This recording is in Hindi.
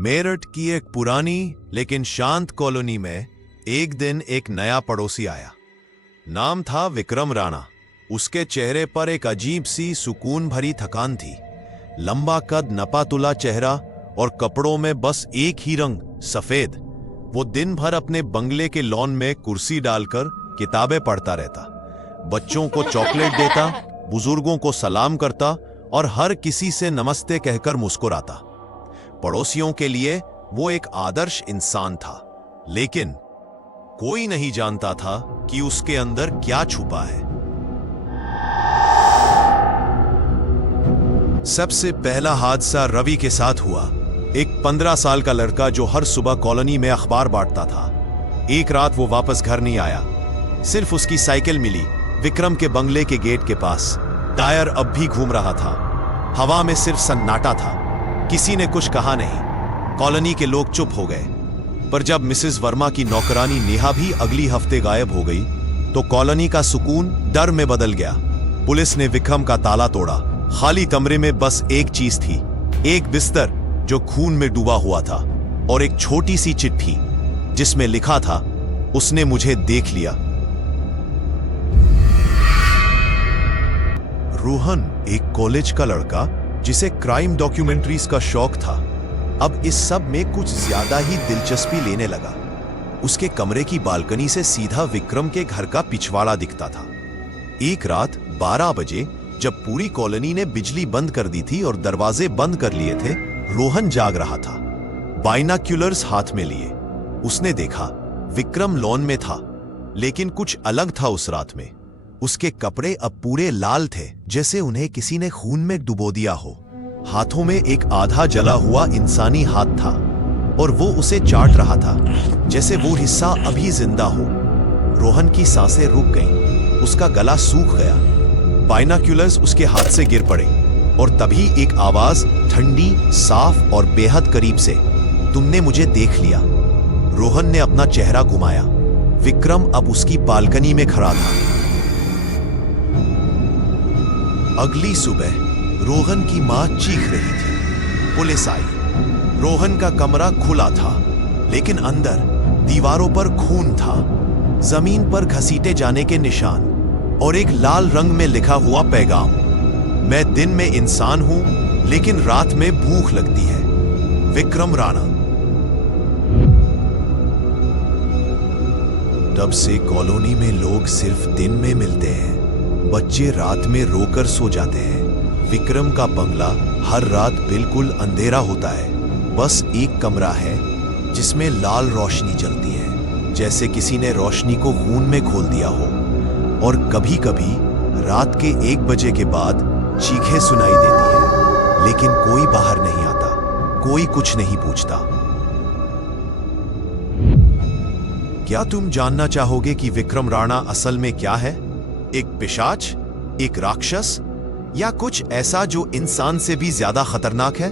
मेरठ की एक पुरानी लेकिन शांत कॉलोनी में एक दिन एक नया पड़ोसी आया। नाम था विक्रम राणा। उसके चेहरे पर एक अजीब सी सुकून भरी थकान थी। लंबा कद, नपा तुला चेहरा और कपड़ों में बस एक ही रंग, सफेद। वो दिन भर अपने बंगले के लॉन में कुर्सी डालकर किताबें पढ़ता रहता, बच्चों को चॉकलेट देता, बुजुर्गों को सलाम करता और हर किसी से नमस्ते कहकर मुस्कुराता। पड़ोसियों के लिए वो एक आदर्श इंसान था, लेकिन कोई नहीं जानता था कि उसके अंदर क्या छुपा है। सबसे पहला हादसा रवि के साथ हुआ। एक 15 साल का लड़का जो हर सुबह कॉलोनी में अखबार बांटता था। एक रात वो वापस घर नहीं आया। सिर्फ उसकी साइकिल मिली विक्रम के बंगले के गेट के पास। टायर अब भी घूम रहा था। हवा में सिर्फ सन्नाटा था। किसी ने कुछ कहा नहीं। कॉलोनी के लोग चुप हो गए। पर जब मिसेस वर्मा की नौकरानी नेहा भी अगली हफ्ते गायब हो गई तो कॉलोनी का सुकून डर में बदल गया। पुलिस ने विक्रम का ताला तोड़ा। खाली कमरे में बस एक चीज थी, एक बिस्तर जो खून में डूबा हुआ था और एक छोटी सी चिट्ठी जिसमें लिखा था, उसने मुझे देख लिया। रोहन एक कॉलेज का लड़का जिसे क्राइम डॉक्यूमेंट्रीज का शौक था, अब इस सब में कुछ ज्यादा ही दिलचस्पी लेने लगा। उसके कमरे की बालकनी से सीधा विक्रम के घर का पिछवाड़ा दिखता था। एक रात 12 बजे जब पूरी कॉलोनी ने बिजली बंद कर दी थी और दरवाजे बंद कर लिए थे, रोहन जाग रहा था, बाइनाक्यूलर्स हाथ में लिए। उसने देखा विक्रम लॉन में था, लेकिन कुछ अलग था उस रात में। उसके कपड़े अब पूरे लाल थे, जैसे उन्हें किसी ने खून में डुबो दिया हो। हाथों में एक आधा जला हुआ इंसानी हाथ था और वो उसे चाट रहा था, जैसे वो हिस्सा अभी जिंदा हो। रोहन की सांसें रुक गईं, उसका गला सूख गया। बाइनाक्यूलर्स उसके हाथ से गिर पड़े और तभी एक आवाज, ठंडी, साफ और बेहद करीब से, तुमने मुझे देख लिया। रोहन ने अपना चेहरा घुमाया। विक्रम अब उसकी बालकनी में खड़ा था। अगली सुबह रोहन की मां चीख रही थी। पुलिस आई। रोहन का कमरा खुला था, लेकिन अंदर दीवारों पर खून था, जमीन पर घसीटे जाने के निशान और एक लाल रंग में लिखा हुआ पैगाम, मैं दिन में इंसान हूं, लेकिन रात में भूख लगती है। विक्रम राणा। तब से कॉलोनी में लोग सिर्फ दिन में मिलते हैं। बच्चे रात में रोकर सो जाते हैं। विक्रम का बंगला हर रात बिल्कुल अंधेरा होता है। बस एक कमरा है जिसमें लाल रोशनी जलती है, जैसे किसी ने रोशनी को खून में घोल दिया हो। और कभी कभी रात के 1 बजे के बाद चीखें सुनाई देती हैं, लेकिन कोई बाहर नहीं आता, कोई कुछ नहीं पूछता। क्या तुम जानना चाहोगे कि विक्रम राणा असल में क्या है? एक पिशाच, एक राक्षस, या कुछ ऐसा जो इंसान से भी ज्यादा खतरनाक है?